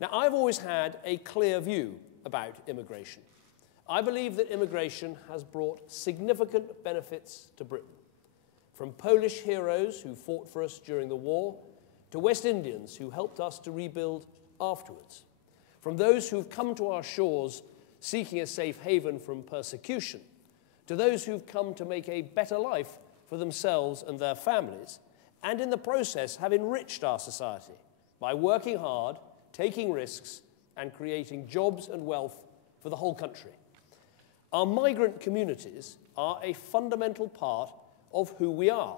Now, I've always had a clear view about immigration. I believe that immigration has brought significant benefits to Britain, from Polish heroes who fought for us during the war to West Indians who helped us to rebuild afterwards, from those who've come to our shores seeking a safe haven from persecution, to those who've come to make a better life for themselves and their families, and in the process have enriched our society by working hard, taking risks, and creating jobs and wealth for the whole country. Our migrant communities are a fundamental part of who we are,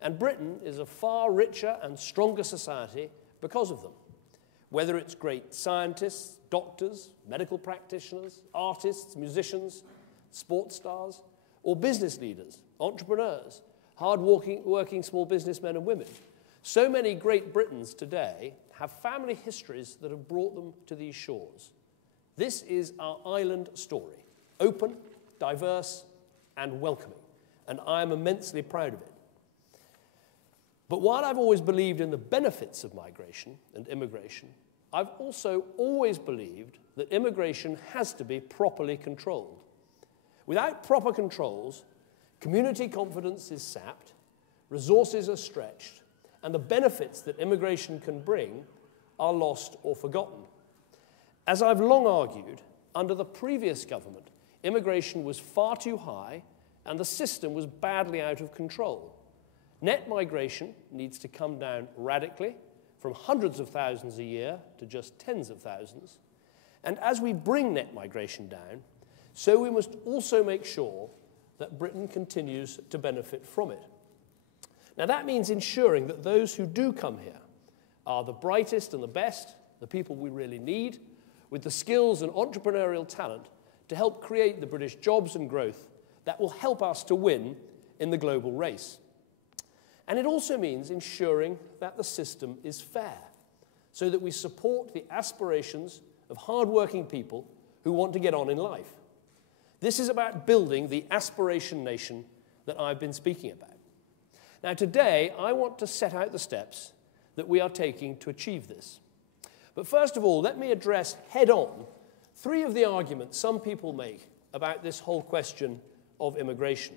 and Britain is a far richer and stronger society because of them. Whether it's great scientists, doctors, medical practitioners, artists, musicians, sports stars, or business leaders, entrepreneurs, hard-working small businessmen and women, so many Great Britons today have family histories that have brought them to these shores. This is our island story, open, diverse, and welcoming, and I am immensely proud of it. But while I've always believed in the benefits of migration and immigration, I've also always believed that immigration has to be properly controlled. Without proper controls, community confidence is sapped, resources are stretched, and the benefits that immigration can bring are lost or forgotten. As I've long argued, under the previous government, immigration was far too high and the system was badly out of control. Net migration needs to come down radically from hundreds of thousands a year to just tens of thousands. And as we bring net migration down, so we must also make sure that Britain continues to benefit from it. Now that means ensuring that those who do come here are the brightest and the best, the people we really need, with the skills and entrepreneurial talent to help create the British jobs and growth that will help us to win in the global race. And it also means ensuring that the system is fair, so that we support the aspirations of hard-working people who want to get on in life. This is about building the aspiration nation that I've been speaking about. Now today, I want to set out the steps that we are taking to achieve this. But first of all, let me address head-on three of the arguments some people make about this whole question of immigration.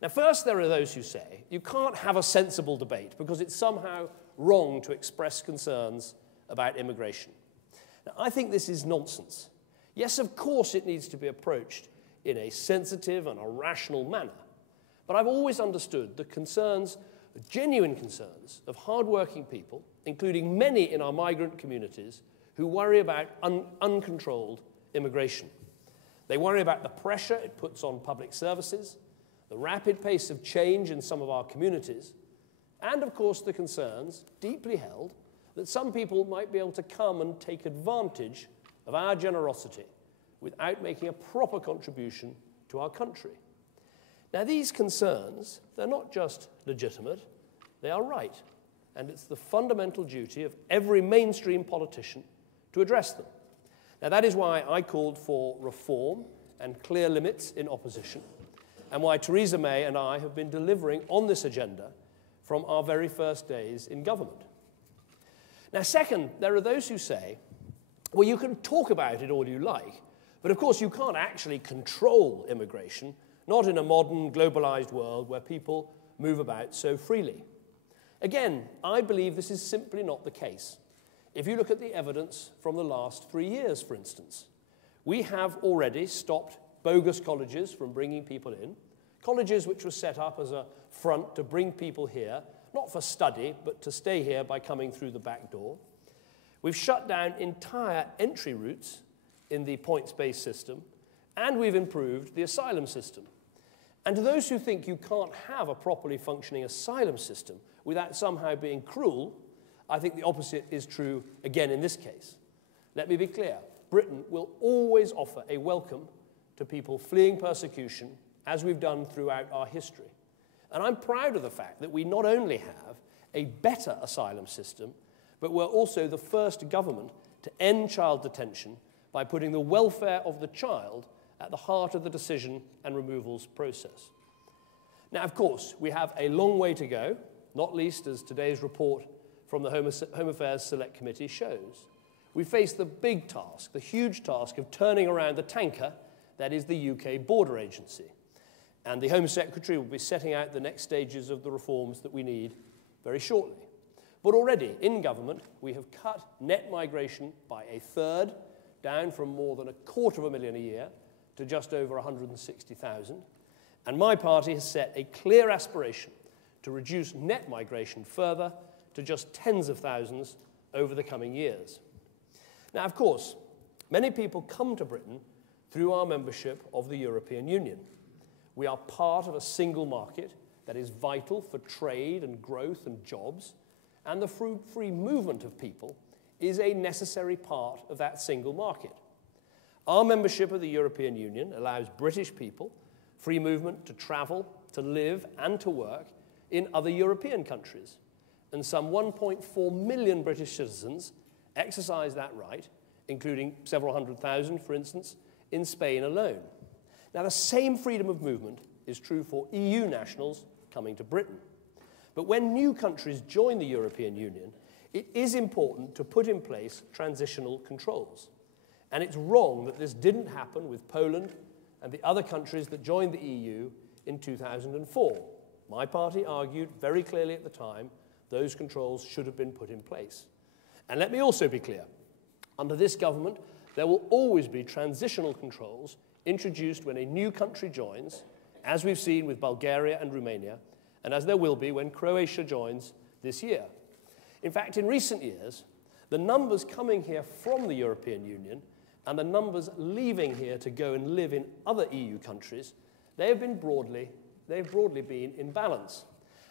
Now first, there are those who say you can't have a sensible debate because it's somehow wrong to express concerns about immigration. Now, I think this is nonsense. Yes, of course it needs to be approached in a sensitive and a rational manner, but I've always understood the concerns, genuine concerns, of hard-working people, including many in our migrant communities, who worry about uncontrolled immigration. They worry about the pressure it puts on public services, the rapid pace of change in some of our communities, and of course the concerns, deeply held, that some people might be able to come and take advantage of our generosity without making a proper contribution to our country. Now these concerns, they're not just legitimate, they are right, and it's the fundamental duty of every mainstream politician to address them. Now that is why I called for reform and clear limits in opposition, and why Theresa May and I have been delivering on this agenda from our very first days in government. Now second, there are those who say, well, you can talk about it all you like, but of course you can't actually control immigration, not in a modern, globalized world where people move about so freely. Again, I believe this is simply not the case. If you look at the evidence from the last 3 years, for instance, we have already stopped bogus colleges from bringing people in, colleges which were set up as a front to bring people here, not for study, but to stay here by coming through the back door. We've shut down entire entry routes in the points-based system, and we've improved the asylum system. And to those who think you can't have a properly functioning asylum system without somehow being cruel, I think the opposite is true again in this case. Let me be clear, Britain will always offer a welcome to people fleeing persecution, as we've done throughout our history. And I'm proud of the fact that we not only have a better asylum system, but we're also the first government to end child detention by putting the welfare of the child at the heart of the decision and removals process. Now, of course, we have a long way to go, not least as today's report from the Home Affairs Select Committee shows. we face the big task, the huge task of turning around the tanker that is the UK Border Agency. And the Home Secretary will be setting out the next stages of the reforms that we need very shortly. But already, in government, we have cut net migration by a third, down from more than 250,000 a year to just over 160,000. And my party has set a clear aspiration to reduce net migration further to just tens of thousands over the coming years. Now, of course, many people come to Britain through our membership of the European Union. We are part of a single market that is vital for trade and growth and jobs, and the free movement of people is a necessary part of that single market. Our membership of the European Union allows British people free movement to travel, to live, and to work in other European countries. And some 1.4 million British citizens exercise that right, including several hundred thousand, for instance, in Spain alone. Now, the same freedom of movement is true for EU nationals coming to Britain. But when new countries join the European Union, it is important to put in place transitional controls. And it's wrong that this didn't happen with Poland and the other countries that joined the EU in 2004. My party argued very clearly at the time those controls should have been put in place. And let me also be clear, under this government, there will always be transitional controls introduced when a new country joins, as we've seen with Bulgaria and Romania, and as there will be when Croatia joins this year. In fact, in recent years, the numbers coming here from the European Union and the numbers leaving here to go and live in other EU countries, they've broadly been in balance.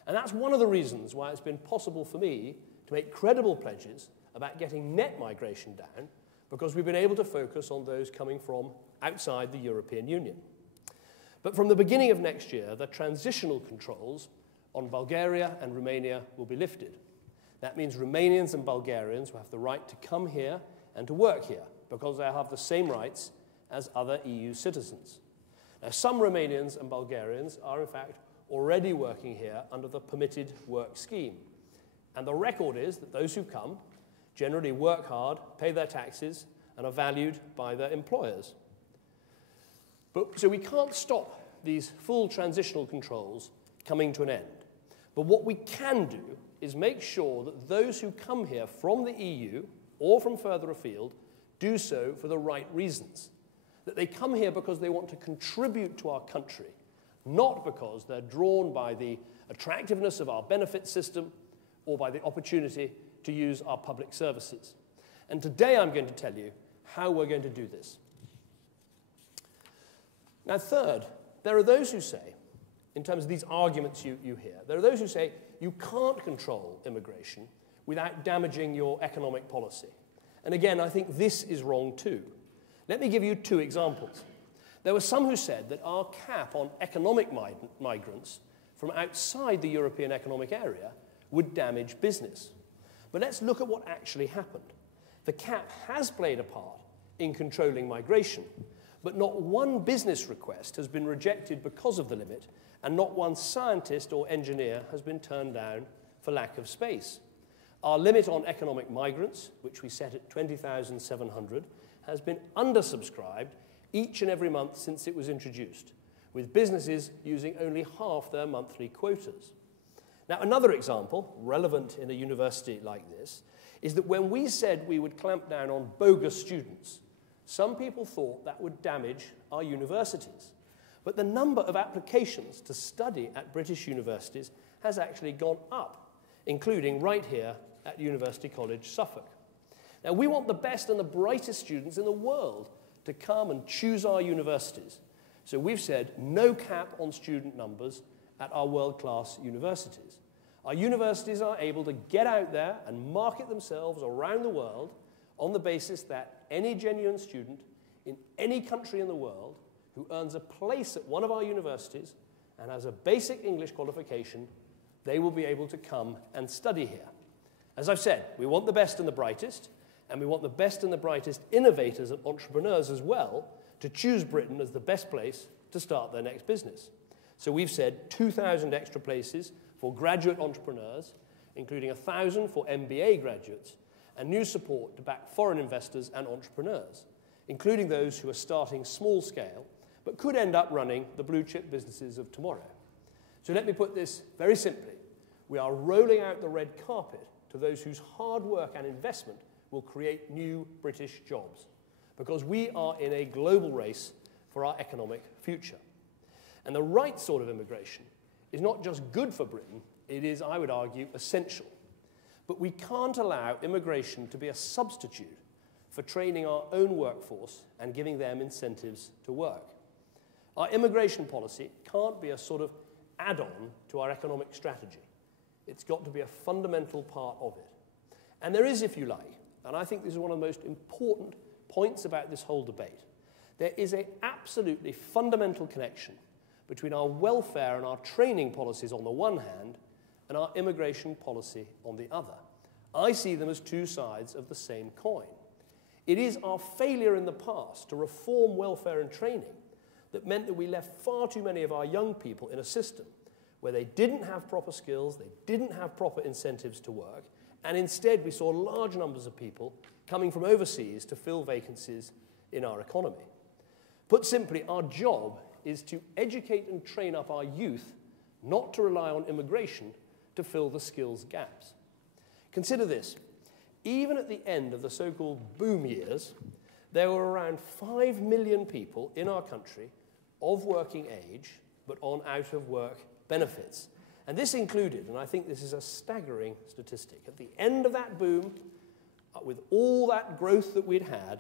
And that's one of the reasons why it's been possible for me to make credible pledges about getting net migration down, because we've been able to focus on those coming from outside the European Union. But from the beginning of next year, the transitional controls on Bulgaria and Romania will be lifted. That means Romanians and Bulgarians will have the right to come here and to work here, because they have the same rights as other EU citizens. Now, some Romanians and Bulgarians are, in fact, already working here under the permitted work scheme. And the record is that those who come generally work hard, pay their taxes, and are valued by their employers. So we can't stop these full transitional controls coming to an end. But what we can do is make sure that those who come here from the EU or from further afield do so for the right reasons. That they come here because they want to contribute to our country, not because they're drawn by the attractiveness of our benefit system or by the opportunity to use our public services. And today I'm going to tell you how we're going to do this. Now, third, there are those who say, in terms of these arguments you hear, there are those who say you can't control immigration without damaging your economic policy. And again, I think this is wrong too. Let me give you two examples. There were some who said that our cap on economic migrants from outside the European Economic Area would damage business. But let's look at what actually happened. The cap has played a part in controlling migration, but not one business request has been rejected because of the limit, and not one scientist or engineer has been turned down for lack of space. Our limit on economic migrants, which we set at 20,700, has been undersubscribed each and every month since it was introduced, with businesses using only half their monthly quotas. Now, another example, relevant in a university like this, is that when we said we would clamp down on bogus students, some people thought that would damage our universities. But the number of applications to study at British universities has actually gone up, including right here at University College, Suffolk. Now, we want the best and the brightest students in the world to come and choose our universities. So we've said no cap on student numbers at our world-class universities. Our universities are able to get out there and market themselves around the world on the basis that any genuine student in any country in the world who earns a place at one of our universities and has a basic English qualification, they will be able to come and study here. As I've said, we want the best and the brightest, and we want the best and the brightest innovators and entrepreneurs as well to choose Britain as the best place to start their next business. So we've said 2,000 extra places for graduate entrepreneurs, including 1,000 for MBA graduates, and new support to back foreign investors and entrepreneurs, including those who are starting small scale but could end up running the blue chip businesses of tomorrow. So let me put this very simply. We are rolling out the red carpet to those whose hard work and investment will create new British jobs, because we are in a global race for our economic future. And the right sort of immigration is not just good for Britain, it is, I would argue, essential. But we can't allow immigration to be a substitute for training our own workforce and giving them incentives to work. Our immigration policy can't be a sort of add-on to our economic strategy. It's got to be a fundamental part of it. And there is, if you like, and I think this is one of the most important points about this whole debate, there is an absolutely fundamental connection between our welfare and our training policies on the one hand and our immigration policy on the other. I see them as two sides of the same coin. It is our failure in the past to reform welfare and training that meant that we left far too many of our young people in a system where they didn't have proper skills, they didn't have proper incentives to work, and instead we saw large numbers of people coming from overseas to fill vacancies in our economy. Put simply, our job is to educate and train up our youth, not to rely on immigration to fill the skills gaps. Consider this. Even at the end of the so-called boom years, there were around 5 million people in our country of working age, but on out-of-work benefits. And this included, and I think this is a staggering statistic, at the end of that boom, with all that growth that we'd had,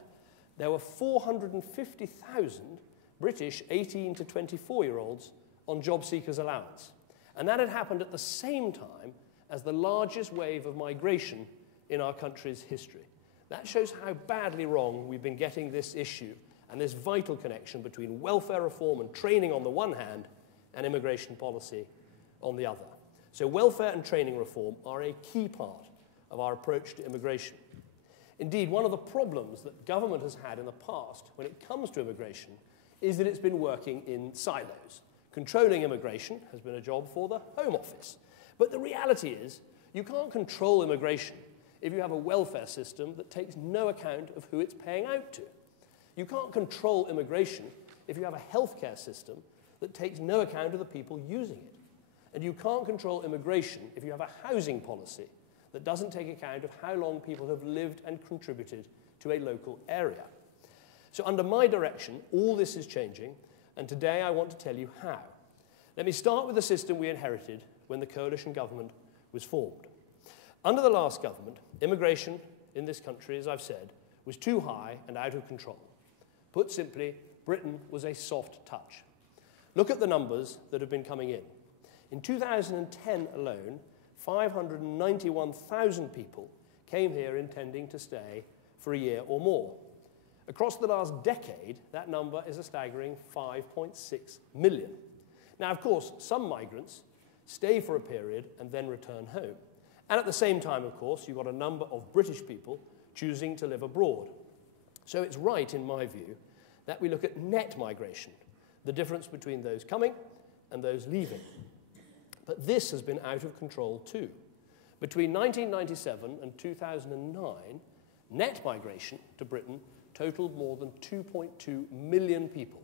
there were 450,000 British 18 to 24-year-olds on jobseekers allowance. And that had happened at the same time as the largest wave of migration in our country's history. That shows how badly wrong we've been getting this issue and this vital connection between welfare reform and training on the one hand and immigration policy on the other. So welfare and training reform are a key part of our approach to immigration. Indeed, one of the problems that government has had in the past when it comes to immigration is that it's been working in silos. Controlling immigration has been a job for the Home Office. But the reality is, you can't control immigration if you have a welfare system that takes no account of who it's paying out to. You can't control immigration if you have a healthcare system that takes no account of the people using it. And you can't control immigration if you have a housing policy that doesn't take account of how long people have lived and contributed to a local area. So under my direction, all this is changing, and today I want to tell you how. Let me start with the system we inherited when the coalition government was formed. Under the last government, immigration in this country, as I've said, was too high and out of control. Put simply, Britain was a soft touch. Look at the numbers that have been coming in. In 2010 alone, 591,000 people came here intending to stay for a year or more. Across the last decade, that number is a staggering 5.6 million. Now, of course, some migrants stay for a period and then return home. And at the same time, of course, you've got a number of British people choosing to live abroad. So it's right, in my view, that we look at net migration, the difference between those coming and those leaving. But this has been out of control too. Between 1997 and 2009, net migration to Britain totaled more than 2.2 million people.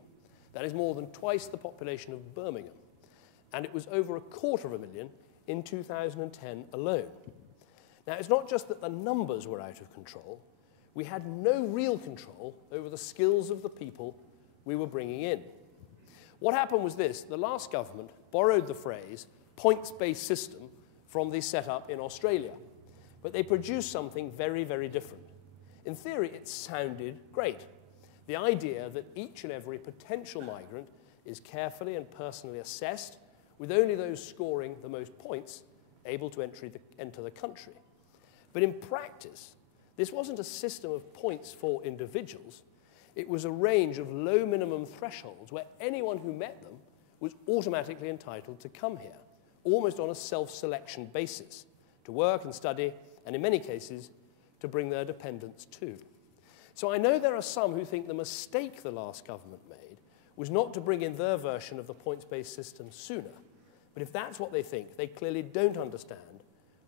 That is more than twice the population of Birmingham. And it was over 250,000 in 2010 alone. Now, it's not just that the numbers were out of control. We had no real control over the skills of the people we were bringing in. What happened was this. The last government borrowed the phrase points-based system from the setup in Australia. But they produced something very, very different. In theory, it sounded great. The idea that each and every potential migrant is carefully and personally assessed, with only those scoring the most points able to enter the country. But in practice, this wasn't a system of points for individuals. It was a range of low minimum thresholds where anyone who met them was automatically entitled to come here, almost on a self-selection basis, to work and study, and in many cases, to bring their dependents too. So I know there are some who think the mistake the last government made was not to bring in their version of the points-based system sooner. But if that's what they think, they clearly don't understand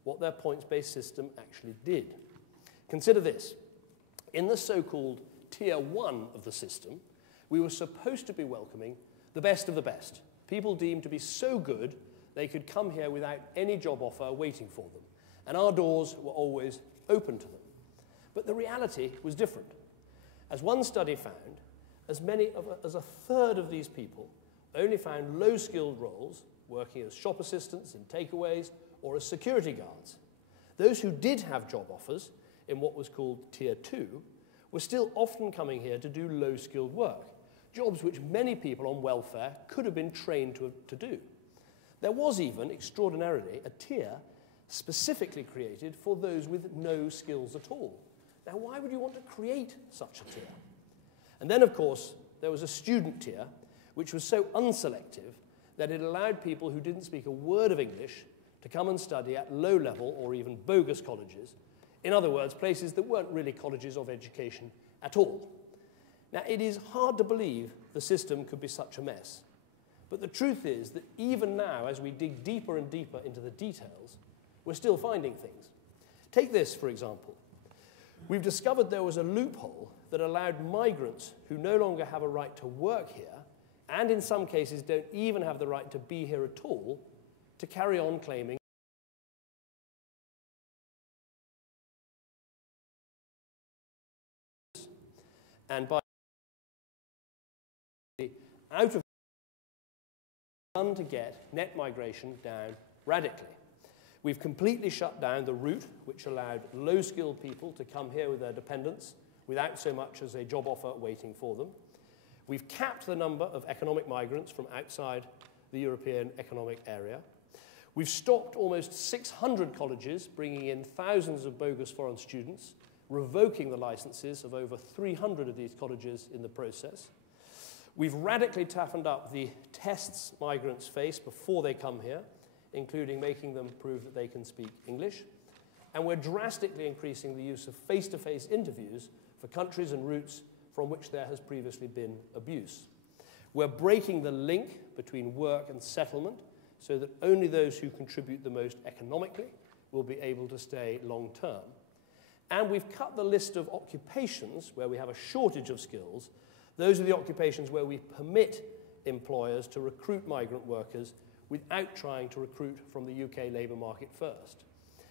what their points-based system actually did. Consider this. In the so-called Tier 1 of the system, we were supposed to be welcoming the best of the best, people deemed to be so good they could come here without any job offer waiting for them, and our doors were always open to them. But the reality was different. As one study found, as a third of these people only found low-skilled roles, working as shop assistants in takeaways or as security guards. Those who did have job offers in what was called Tier 2 were still often coming here to do low-skilled work, jobs which many people on welfare could have been trained to do. There was even, extraordinarily, a tier specifically created for those with no skills at all. Now, why would you want to create such a tier? And then, of course, there was a student tier, which was so unselective that it allowed people who didn't speak a word of English to come and study at low-level or even bogus colleges. In other words, places that weren't really colleges of education at all. Now, it is hard to believe the system could be such a mess. But the truth is that even now, as we dig deeper and deeper into the details, we're still finding things. Take this, for example. We've discovered there was a loophole that allowed migrants who no longer have a right to work here, and in some cases don't even have the right to be here at all, to carry on claiming and by out of done to get net migration down radically. We've completely shut down the route which allowed low-skilled people to come here with their dependents without so much as a job offer waiting for them. We've capped the number of economic migrants from outside the European Economic Area. We've stopped almost 600 colleges, bringing in thousands of bogus foreign students, revoking the licenses of over 300 of these colleges in the process. We've radically toughened up the tests migrants face before they come here, including making them prove that they can speak English. And we're drastically increasing the use of face-to-face interviews for countries and routes from which there has previously been abuse. We're breaking the link between work and settlement so that only those who contribute the most economically will be able to stay long-term. And we've cut the list of occupations where we have a shortage of skills. Those are the occupations where we permit employers to recruit migrant workers without trying to recruit from the UK labour market first.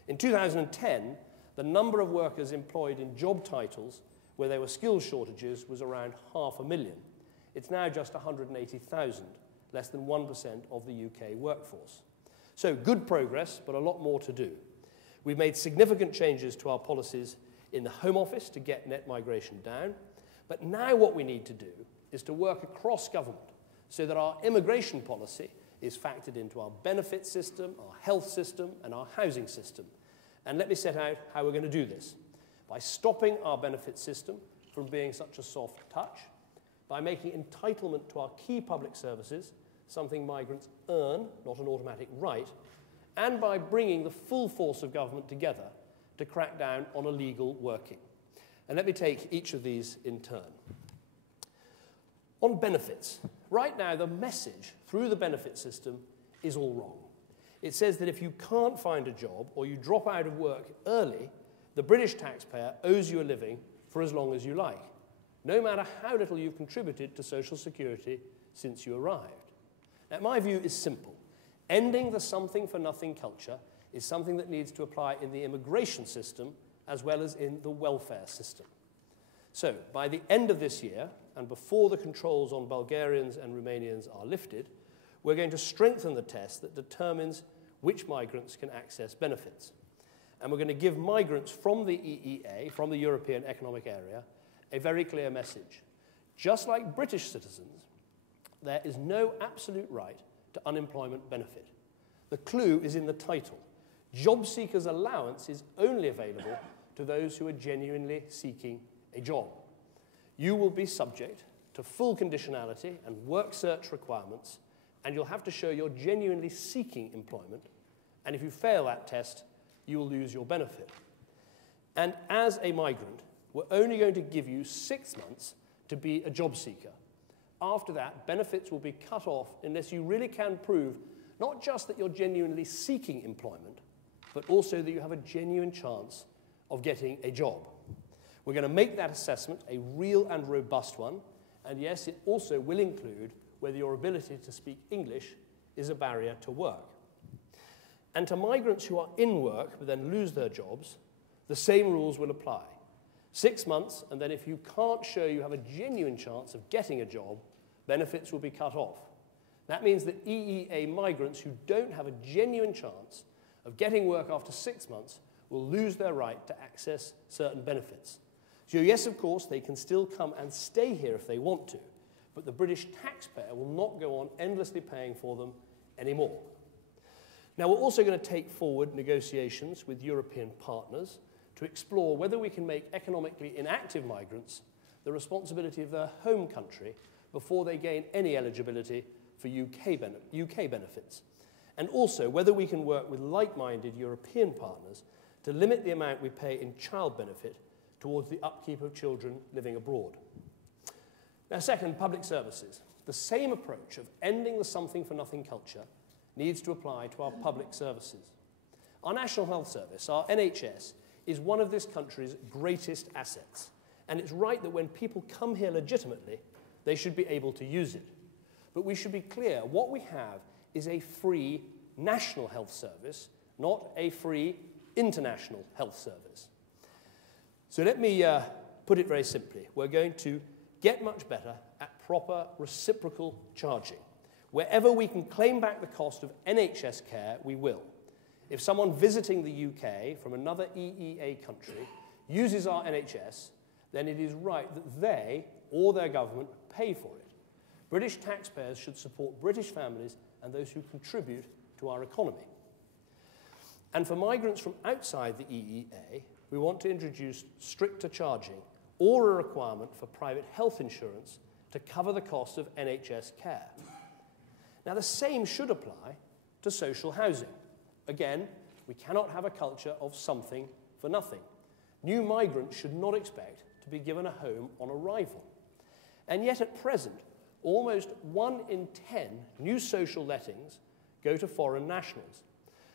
In 2010, the number of workers employed in job titles where there were skills shortages was around 500,000. It's now just 180,000, less than 1% of the UK workforce. So good progress, but a lot more to do. We've made significant changes to our policies in the Home Office to get net migration down. But now what we need to do is to work across government so that our immigration policy is factored into our benefit system, our health system, and our housing system. And let me set out how we're going to do this. By stopping our benefit system from being such a soft touch, by making entitlement to our key public services something migrants earn, not an automatic right, and by bringing the full force of government together to crack down on illegal working. And let me take each of these in turn. On benefits, right now the message through the benefit system is all wrong. It says that if you can't find a job or you drop out of work early, the British taxpayer owes you a living for as long as you like, no matter how little you've contributed to social security since you arrived. Now, my view is simple. Ending the something-for-nothing culture is something that needs to apply in the immigration system as well as in the welfare system. So, by the end of this year, and before the controls on Bulgarians and Romanians are lifted, we're going to strengthen the test that determines which migrants can access benefits. And we're going to give migrants from the EEA, from the European Economic Area, a very clear message. Just like British citizens, there is no absolute right to unemployment benefit. The clue is in the title. Job seekers' allowance is only available to those who are genuinely seeking a job. You will be subject to full conditionality and work search requirements, and you'll have to show you're genuinely seeking employment. And if you fail that test, you will lose your benefit. And as a migrant, we're only going to give you 6 months to be a job seeker. After that, benefits will be cut off unless you really can prove not just that you're genuinely seeking employment, but also that you have a genuine chance of getting a job. We're going to make that assessment a real and robust one, and yes, it also will include whether your ability to speak English is a barrier to work. And to migrants who are in work but then lose their jobs, the same rules will apply. 6 months, and then if you can't show you have a genuine chance of getting a job, benefits will be cut off. That means that EEA migrants who don't have a genuine chance of getting work after 6 months will lose their right to access certain benefits. So yes, of course, they can still come and stay here if they want to, but the British taxpayer will not go on endlessly paying for them anymore. Now, we're also going to take forward negotiations with European partners to explore whether we can make economically inactive migrants the responsibility of their home country before they gain any eligibility for UK benefits, and also whether we can work with like-minded European partners to limit the amount we pay in child benefit towards the upkeep of children living abroad. Now, second, public services. The same approach of ending the something-for-nothing culture needs to apply to our public services. Our National Health Service, our NHS, is one of this country's greatest assets, and it's right that when people come here legitimately, they should be able to use it. But we should be clear, what we have is a free national health service, not a free international health service. So let me put it very simply. We're going to get much better at proper reciprocal charging. Wherever we can claim back the cost of NHS care, we will. If someone visiting the UK from another EEA country uses our NHS, then it is right that they or their government pay for it. British taxpayers should support British families and those who contribute to our economy. And for migrants from outside the EEA, we want to introduce stricter charging or a requirement for private health insurance to cover the cost of NHS care. Now, the same should apply to social housing. Again, we cannot have a culture of something for nothing. New migrants should not expect to be given a home on arrival. And yet at present, almost 1 in 10 new social lettings go to foreign nationals.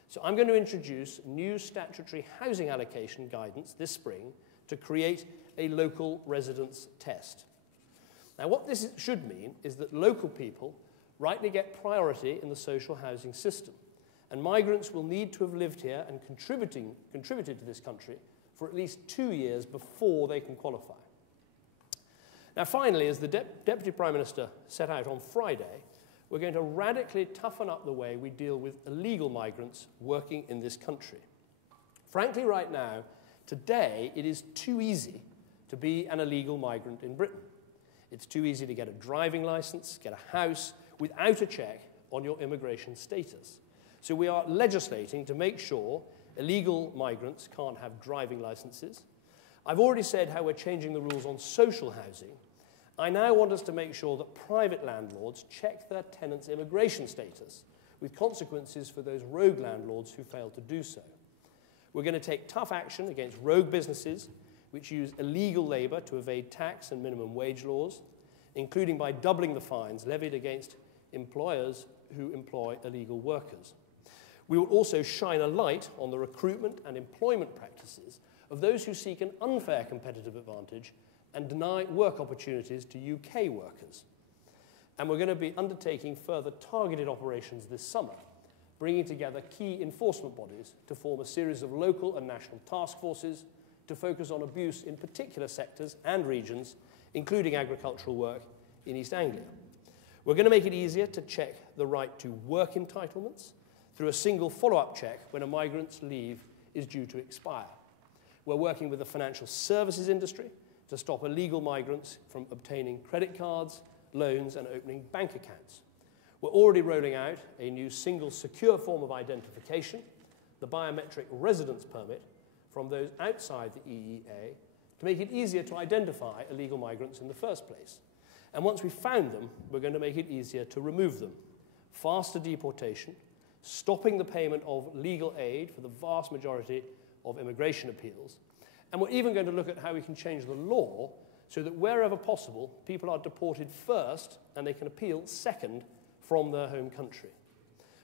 So I'm going to introduce new statutory housing allocation guidance this spring to create a local residence test. Now, what this should mean is that local people rightly get priority in the social housing system, and migrants will need to have lived here and contributed to this country for at least 2 years before they can qualify. Now, finally, as the Deputy Prime Minister set out on Friday, we're going to radically toughen up the way we deal with illegal migrants working in this country. Frankly, right now, today, it is too easy to be an illegal migrant in Britain. It's too easy to get a driving license, get a house, without a check on your immigration status. So we are legislating to make sure illegal migrants can't have driving licenses. I've already said how we're changing the rules on social housing. I now want us to make sure that private landlords check their tenants' immigration status, with consequences for those rogue landlords who fail to do so. We're going to take tough action against rogue businesses which use illegal labour to evade tax and minimum wage laws, including by doubling the fines levied against employers who employ illegal workers. We will also shine a light on the recruitment and employment practices of those who seek an unfair competitive advantage and deny work opportunities to UK workers. And we're going to be undertaking further targeted operations this summer, bringing together key enforcement bodies to form a series of local and national task forces to focus on abuse in particular sectors and regions, including agricultural work in East Anglia. We're going to make it easier to check the right to work entitlements through a single follow-up check when a migrant's leave is due to expire. We're working with the financial services industry to stop illegal migrants from obtaining credit cards, loans, and opening bank accounts. We're already rolling out a new single secure form of identification, the biometric residence permit, from those outside the EEA to make it easier to identify illegal migrants in the first place. And once we've found them, we're going to make it easier to remove them. Faster deportation, stopping the payment of legal aid for the vast majority of immigration appeals. And we're even going to look at how we can change the law so that wherever possible, people are deported first and they can appeal second from their home country.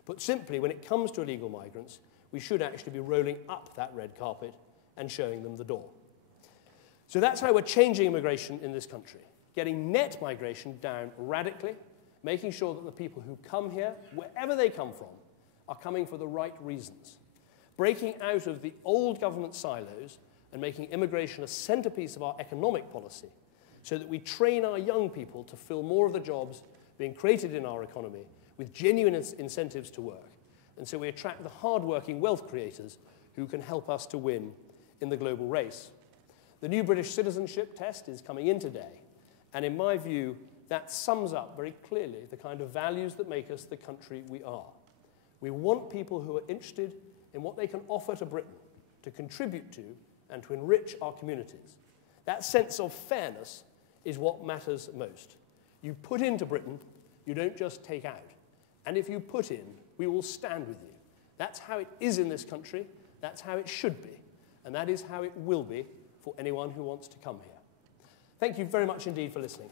Put simply, when it comes to illegal migrants, we should actually be rolling up that red carpet and showing them the door. So that's how we're changing immigration in this country, getting net migration down radically, making sure that the people who come here, wherever they come from, are coming for the right reasons, breaking out of the old government silos and making immigration a centerpiece of our economic policy so that we train our young people to fill more of the jobs being created in our economy with genuine incentives to work. And so we attract the hard-working wealth creators who can help us to win in the global race. The new British citizenship test is coming in today, and in my view, that sums up very clearly the kind of values that make us the country we are. We want people who are interested in what they can offer to Britain, to contribute to, and to enrich our communities. That sense of fairness is what matters most. You put into Britain, you don't just take out. And if you put in, we will stand with you. That's how it is in this country, that's how it should be, and that is how it will be for anyone who wants to come here. Thank you very much indeed for listening.